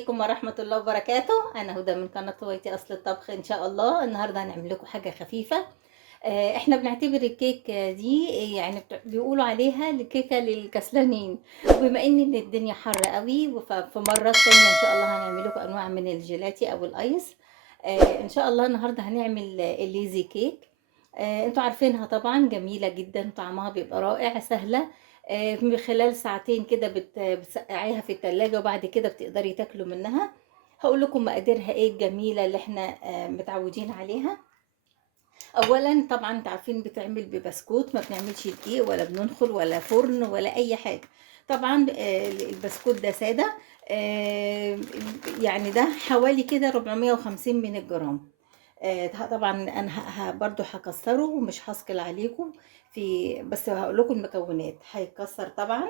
عليكم ورحمة الله وبركاته. أنا هدى من قناة هوايتي أصل الطبخ. إن شاء الله النهاردة هنعمل لكم حاجة خفيفة. إحنا بنعتبر الكيك دي يعني بيقولوا عليها الكيكة للكسلانين. وبما إن الدنيا حر قوي ففي مرات تانية إن شاء الله هنعمل لكم أنواع من الجيلاتي أو الآيس. إن شاء الله النهاردة هنعمل الليزي كيك. انتوا عارفينها طبعا، جميلة جدا، طعمها بيبقى رائع، سهلة. من خلال ساعتين كده بتسقعيها في التلاجة وبعد كده بتقدري تاكلوا منها. هقول لكم مقاديرها ايه الجميلة اللي احنا متعودين عليها. اولا طبعا انتوا عارفين بتعمل ببسكوت، ما بنعملش دقيق ولا بننخل ولا فرن ولا اي حاجة. طبعا البسكوت ده سادة. آه، يعني ده حوالي كده 450 من الجرام. طبعا انا برضو هكسره ومش هثقل عليكم بس هقول لكم المكونات. هيتكسر طبعا.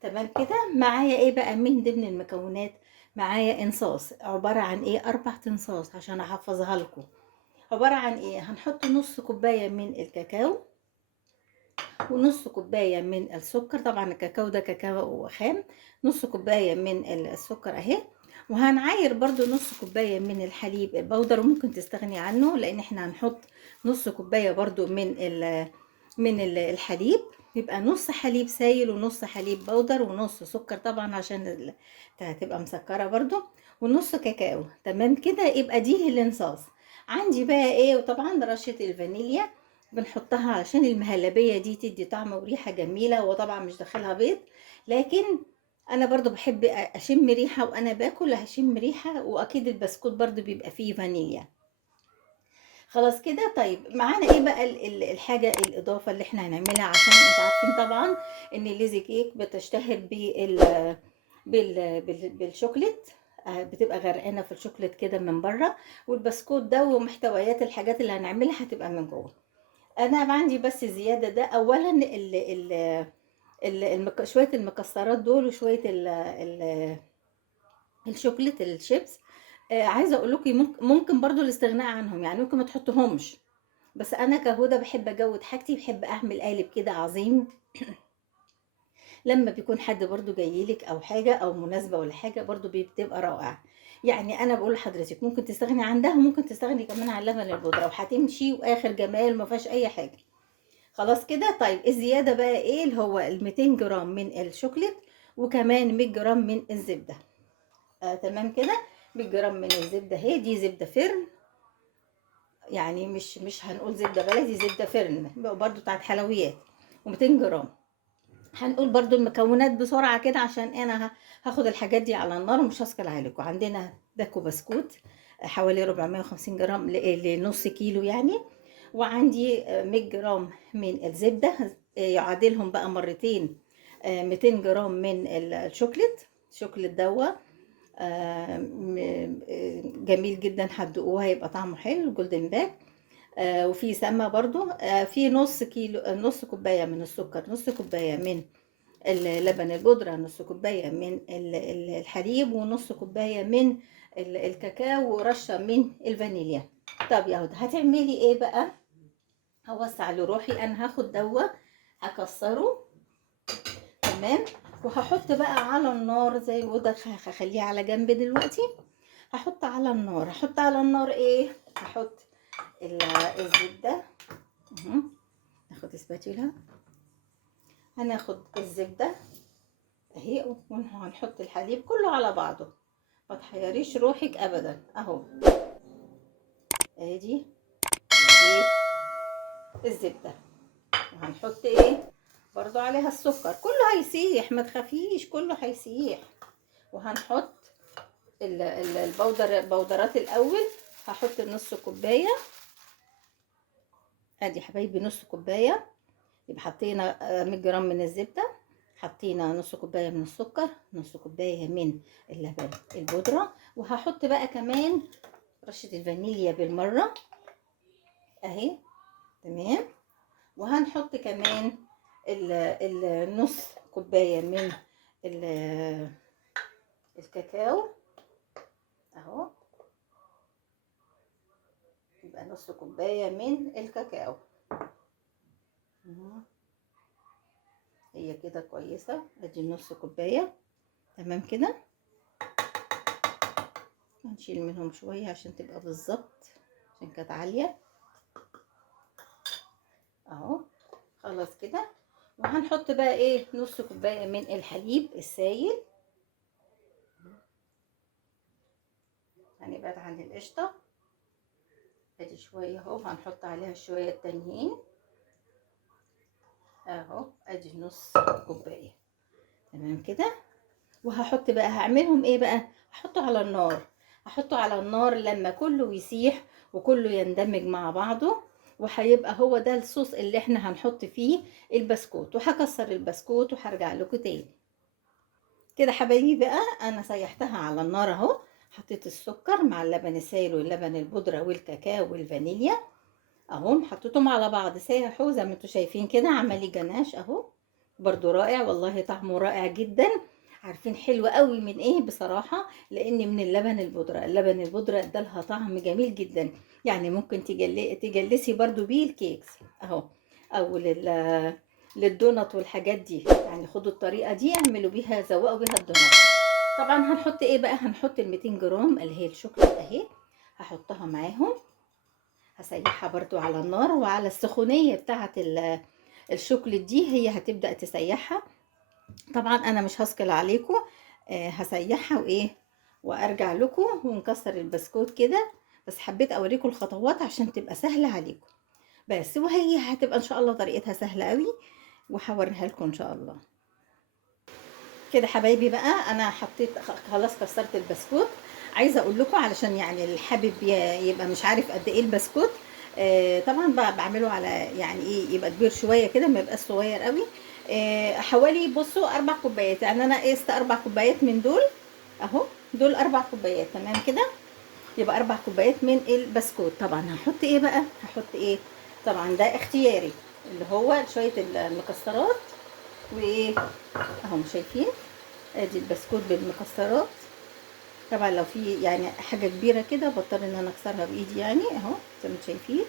تمام كده. معايا ايه بقى من ضمن المكونات؟ معايا انصاص، عبارة عن ايه، 4 انصاص عشان احفظها لكم. عبارة عن ايه؟ هنحط نص كوباية من الكاكاو ونص كوباية من السكر. طبعا الكاكاو ده كاكاو خام. نص كوباية من السكر اهي. وهنعاير برضو نص كوباية من الحليب البودر، وممكن تستغني عنه لان احنا هنحط نص كوباية برضو من الحليب. يبقى نص حليب سايل ونص حليب بودر ونص سكر طبعا عشان هتبقى مسكرة برضو، ونص كاكاو. تمام كده. يبقى دي الانصاص. عندي بقى ايه؟ وطبعا رشة الفانيليا بنحطها عشان المهلبية دي تدي طعم وريحة جميلة، وطبعا مش داخلها بيض، لكن انا برضو بحب اشم ريحة وانا باكل، هشم ريحة. واكيد البسكوت برضو بيبقى فيه فانيليا. خلاص كده. طيب معانا ايه بقى الحاجة الاضافة اللي احنا هنعملها؟ عشان انتوا عارفين طبعا ان الليزي كيك بتشتهر بالشوكليت. بتبقى غرقانة في الشوكليت كده من بره، والبسكوت ده ومحتويات الحاجات اللي هنعملها هتبقى من جوه. انا عندي بس زياده. ده اولا شويه المكسرات دول وشويه الشوكليت الشيبس. عايزه اقول لكم ممكن برضو الاستغناء عنهم، يعني ممكن ما تحطهمش. بس انا كهدى بحب اجود حاجتي، بحب اعمل قالب كده عظيم لما بيكون حد برضو جايلك او حاجه او مناسبه ولا حاجه، برضو بتبقى رائعه. يعني انا بقول لحضرتك ممكن تستغني عن ده، وممكن تستغني كمان عن لبن البودره وهتمشي واخر جمال، ما فيهاش اي حاجه. خلاص كده. طيب الزياده بقى ايه؟ اللي هو ال 200 جرام من الشوكليت، وكمان 100 جرام من الزبده. تمام كده. 100 جرام من الزبده اهي، دي زبده فرن. يعني مش هنقول زبده بلدي، زبده فرن برضو بتاعت حلويات. و200 جرام. هنقول برضو المكونات بسرعه كده عشان انا هاخد الحاجات دي على النار ومش هسكر عليكم. عندنا باكو بسكوت حوالي 450 جرام لنص كيلو يعني. وعندي 100 جرام من الزبدة، يعادلهم بقى مرتين 200 جرام من الشوكليت دوا. جميل جدا، هتدوقوه هيبقى طعمه حلو، جولدن باك. وفي سمنة برضو. في نص كيلو، نص كوباية من السكر، نص كوباية من اللبن البودرة، نص كوباية من الحليب، ونص كوباية من الكاكاو، ورشة من الفانيليا. طب يا هدى هتعملي ايه بقى؟ هوسع لروحي. انا هاخد دوا هكسره. تمام. وهحط بقى على النار زي وده، هخليه على جنب دلوقتي. هحط على النار. هحط على النار ايه؟ هحط الزبدة. ناخد سباتيولا. هناخد الزبدة اهي، وهنحط الحليب كله على بعضه. ما تحيريش روحك ابدا. اهو ادي ايه الزبدة. وهنحط ايه برضو عليها السكر، كله هيسيح، ما تخافيش، كله هيسيح. وهنحط البودرات الاول. هحط نص كوبايه. ادي حبايبي نص كوبايه. يبقى حطينا 100 جرام من الزبده، حطينا نص كوبايه من السكر، نص كوبايه من اللبن البودره. وهحط بقى كمان رشه الفانيليا بالمره اهي. تمام. وهنحط كمان النص كوبايه من الكاكاو اهو. يبقى نص كوبايه من الكاكاو. هي كده كويسه. ادي نص كوبايه. تمام كده. هنشيل منهم شويه عشان تبقى بالظبط، عشان كانت عاليه اهو. خلاص كده. وهنحط بقى ايه نص كوبايه من الحليب السايل، هنبعد عن القشطه. ادي شويه اهو، هنحط عليها شويه التانيين اهو، ادي نص كوبايه. تمام كده. وهحط بقى، هعملهم ايه بقى، هحطه على النار. هحطه على النار لما كله يسيح وكله يندمج مع بعضه، وهيبقى هو ده الصوص اللي احنا هنحط فيه البسكوت. وهكسر البسكوت وهرجع لكم تاني. كده حبايبي بقى انا سيحتها على النار اهو. حطيت السكر مع اللبن السائل واللبن البودرة والكاكاو والفانيليا اهم، حطيتهم على بعض ساحوا زي ما انتوا شايفين كده، عمل لي جناش اهو. برضو رائع والله، طعمه رائع جدا. عارفين حلو قوي من ايه بصراحة؟ لان من اللبن البودرة. اللبن البودرة ادالها طعم جميل جدا. يعني ممكن تجلسي برضو بيه الكيكس اهو، او للدونات والحاجات دي. يعني خدوا الطريقة دي اعملوا بيها، زوقوا بيها الدونات. طبعا هنحط ايه بقى، هنحط ال 200 جرام اللي هي الشوكولات اهي، هحطها معاهم. هسيحها برضو على النار، وعلى السخونية بتاعة الشوكولات دي هي هتبدأ تسيحها. طبعا انا مش هثقل عليكم، هسيحها وايه وارجع لكم ونكسر البسكوت كده. بس حبيت اوريكم الخطوات عشان تبقى سهلة عليكم بس، وهي هتبقى ان شاء الله طريقتها سهلة قوي، وهوريها لكم ان شاء الله. كده حبايبي بقى انا حطيت خلاص، كسرت البسكوت. عايزه اقول لكم علشان يعني اللي حابب يبقى مش عارف قد ايه البسكوت، طبعا بعمله على يعني ايه، يبقى كبير شويه كده، ما يبقاش صغير قوي. حوالي بصوا 4 كوبايات، يعني انا قست 4 كوبايات من دول اهو. دول 4 كوبايات تمام كده. يبقى 4 كوبايات من البسكوت. طبعا هحط ايه بقى، هحط ايه، طبعا ده اختياري، اللي هو شويه المكسرات وايه اهم شايفين. ادي البسكوت بالمكسرات. طبعا لو في يعني حاجه كبيره كده بضطر ان انا اكسرها بايدي، يعني اهو زي ما انتم شايفين.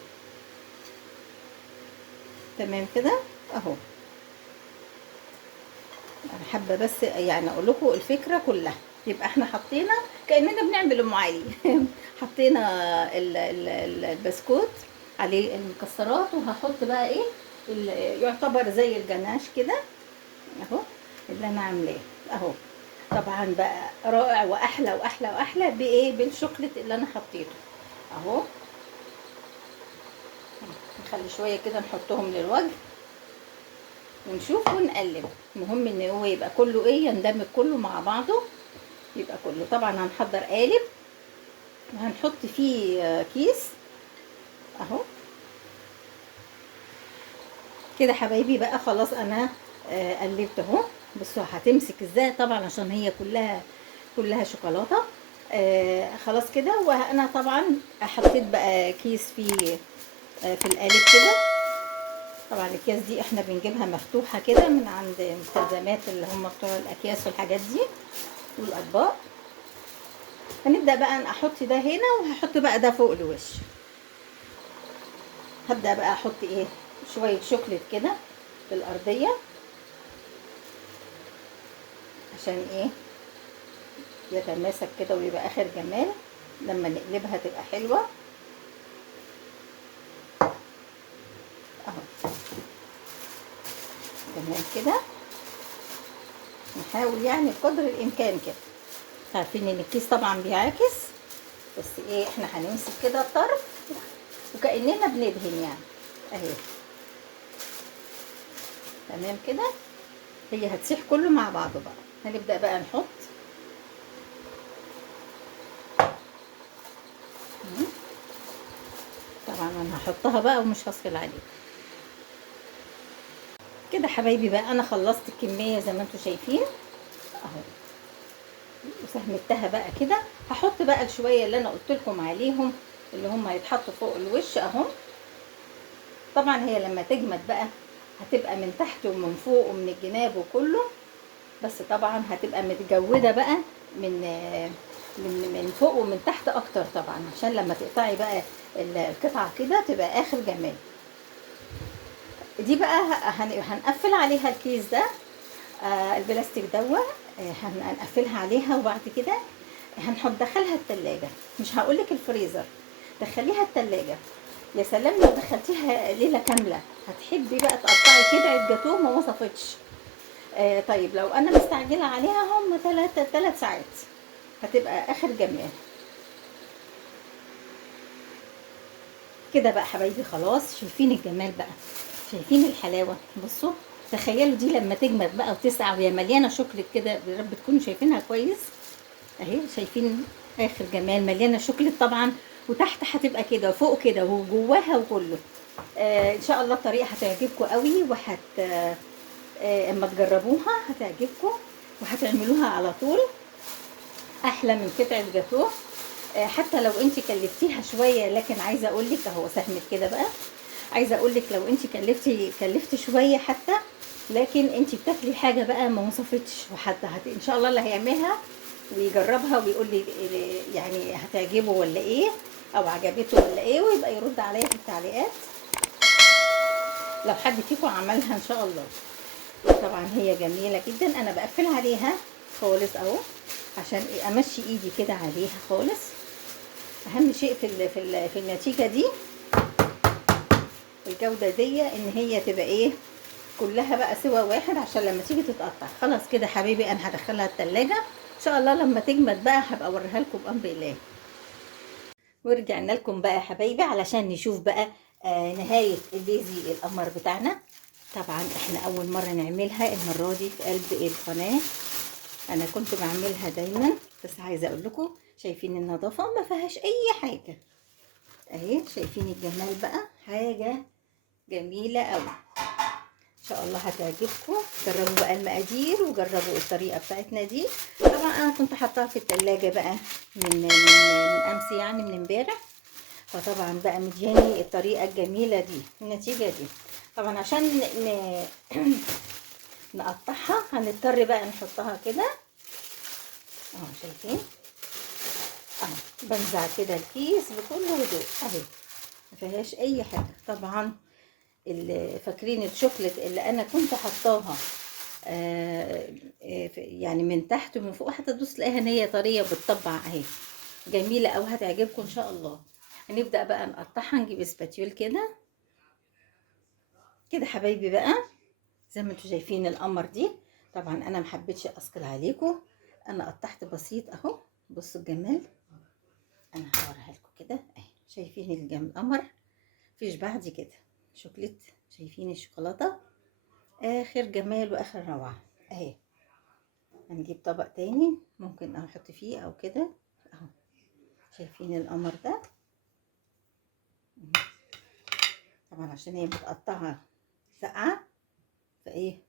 تمام كده اهو. انا حابه بس يعني اقول لكم الفكره كلها. يبقى احنا حطينا كاننا بنعمل ام علي حطينا البسكوت عليه المكسرات، وهحط بقى ايه يعتبر زي الجناش كده اهو اللي انا عاملاه اهو. طبعا بقى رائع واحلى واحلى واحلى بايه، بالشوكليت اللي انا حطيته اهو. نخلي شويه كده نحطهم للوجه ونشوف ونقلب. المهم ان هو يبقى كله ايه، يندمج كله مع بعضه، يبقى كله. طبعا هنحضر قالب وهنحط فيه كيس اهو كده حبايبي. بقى خلاص انا قلبت اهو. بصوا هتمسك ازاي، طبعا عشان هي كلها شوكولاته. خلاص كده. وانا طبعا حطيت بقى كيس فيه في القالب كده. طبعا الاكياس دي احنا بنجيبها مفتوحه كده من عند مستلزمات اللي هم بتوع الاكياس والحاجات دي والاطباق. هنبدا بقى أنا احط ده هنا، وهحط بقى ده فوق الوش. هبدا بقى احط ايه، شويه شوكليت كده في الارضيه، عشان ايه يتماسك كده ويبقى اخر جمال. لما نقلبها تبقى حلوه اهو. تمام كده. نحاول يعني بقدر الامكان كده. عارفين ان الكيس طبعا بيعاكس، بس ايه احنا هنمسك كده الطرف وكأننا بندهن يعني اهي. تمام كده. هي هتسيح كله مع بعضه بقى. هنبدأ بقى نحط طبعا انا هحطها بقى ومش هسكل عليه. كده حبايبي بقى انا خلصت الكمية زي ما انتم شايفين اهو، وسهمتها بقى كده. هحط بقى الشوية اللي انا قلت لكم عليهم اللي هم هيتحطوا فوق الوش اهو. طبعا هي لما تجمد بقى هتبقى من تحت ومن فوق ومن الجناب وكله، بس طبعا هتبقى متجوده بقى من فوق ومن تحت اكتر طبعا، عشان لما تقطعي بقى القطعه كده تبقى اخر جمال. دي بقى هنقفل عليها الكيس ده البلاستيك دوا. هنقفلها عليها، وبعد كده دخلها التلاجة، مش هقولك الفريزر، دخليها التلاجة. يا سلام لو دخلتيها ليلة كاملة، هتحبي بقى تقطعي كده الجاتوه ما وصفتش. طيب لو انا مستعجلة عليها هم 3 ساعات هتبقى اخر جمال. كده بقى حبايبي خلاص، شايفين الجمال بقى، شايفين الحلاوة. بصوا تخيلوا دي لما تجمد بقى وتسقع وهي مليانة شوكليت كده، يا رب تكونوا شايفينها كويس اهي. شايفين اخر جمال، مليانة شوكليت طبعا، وتحت هتبقى كده وفوق كده وجواها وكله. ان شاء الله الطريقة هتعجبكم قوي، اما تجربوها هتعجبكم وهتعملوها على طول. احلى من قطعة جاتوه. حتى لو انت كلفتيها شويه، لكن عايزه اقول لك اهو سهمت كده بقى. عايزه اقول لك لو انت كلفتي شويه حتى، لكن انت بتاكلي حاجه بقى ما وصفتش. وحتى ان شاء الله اللي هيعملها ويجربها ويقول لي يعني هتعجبه ولا ايه، او عجبته ولا ايه، ويبقى يرد عليا في التعليقات لو حد فيكم عملها ان شاء الله. طبعا هي جميله جدا. انا بقفل عليها خالص اهو عشان امشي ايدي كده عليها خالص. اهم شيء في النتيجه دي، الجوده دي، ان هي تبقى ايه، كلها بقى سوا واحد، عشان لما تيجي تتقطع خلاص كده حبيبي. انا هدخلها التلاجة ان شاء الله، لما تجمد بقى هبقى اوريها لكم بامر الله. ورجعنا لكم بقى يا حبايبي علشان نشوف بقى نهايه الليزي القمر بتاعنا. طبعا احنا اول مره نعملها المره دي في قلب القناه. انا كنت بعملها دايما، بس عايزه اقول لكم شايفين النظافه ما فيهاش اي حاجه اهي. شايفين الجمال بقى، حاجه جميله قوي. ان شاء الله هتعجبكم. جربوا بقى المقادير وجربوا الطريقه بتاعتنا دي. طبعا انا كنت حاطاها في التلاجة بقى من امس، يعني من امبارح. فطبعا بقى مدياني الطريقه الجميله دي، النتيجه دي. طبعا عشان نقطعها هنضطر بقى نحطها كده اهو. شايفين اهو، بنزع كده الكيس بكل هدوء اهي، ما فيهاش اي حاجه. طبعا فاكرين الشوكليت اللي انا كنت حطاها يعني من تحت ومن فوق، حتى تبص تلاقيها ان هي طريه بتطبع اهي، جميله قوي، هتعجبكم ان شاء الله. هنبدا بقى نقطعها، نجيب سباتيول كده كده حبايبي بقى، زي ما انتم شايفين القمر دي. طبعا انا محبتش اثقل عليكم، انا قطعت بسيط اهو. بصوا الجمال، انا هوريها لكم كده اهي. شايفين القمر، مفيش بعد كده شوكليت. شايفين الشوكولاته، اخر جمال واخر روعه اهي. هنجيب طبق تاني ممكن احط فيه او كده اهو. شايفين القمر ده، طبعا عشان هي متقطعه ساقعه فايه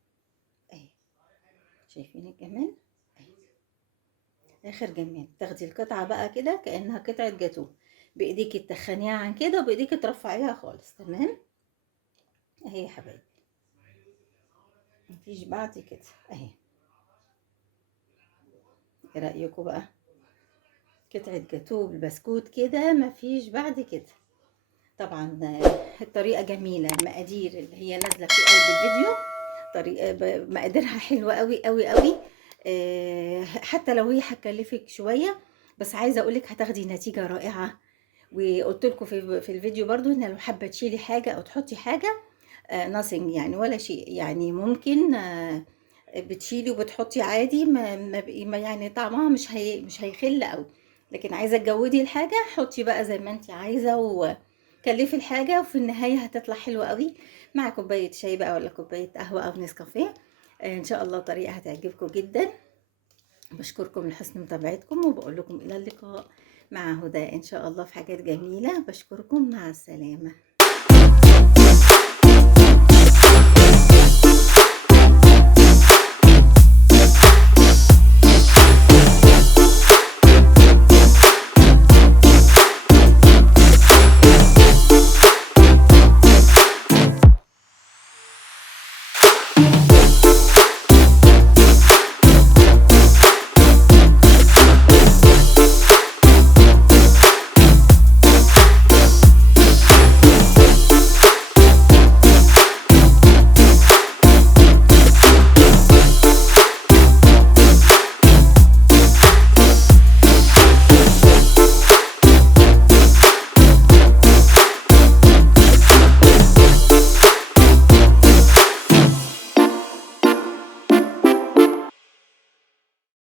اهي. شايفين الجمال اهي، اخر جمال. تاخدي القطعه بقى كده كانها قطعه جاتوه، بايديكي تخنيها عن كده وبايديكي ترفعيها خالص. تمام اهي يا حبايبي، مفيش بعد كده اهي. ايه رايكم بقى؟ قطعه جاتوه بالبسكوت كده، مفيش بعد كده. طبعا الطريقه جميله، المقادير اللي هي نازله في قلب الفيديو طريقه مقاديرها حلوه قوي قوي قوي. حتى لو هي هتكلفك شويه، بس عايزه اقولك هتاخدي نتيجه رائعه. وقلت لكم في الفيديو برضو ان لو حابه تشيلي حاجه او تحطي حاجه ناثينج يعني ولا شيء، يعني ممكن بتشيلي وبتحطي عادي، يعني طعمها مش هيخل قوي. لكن عايزه تجودي الحاجه، حطي بقى زي ما انت عايزه وكلفي الحاجه، وفي النهايه هتطلع حلوه قوي مع كوبايه شاي بقى ولا كوبايه قهوه او نسكافيه. ان شاء الله طريقه هتعجبكم جدا. بشكركم لحسن متابعتكم، وبقول لكم الى اللقاء مع هدى ان شاء الله في حاجات جميله. بشكركم، مع السلامه.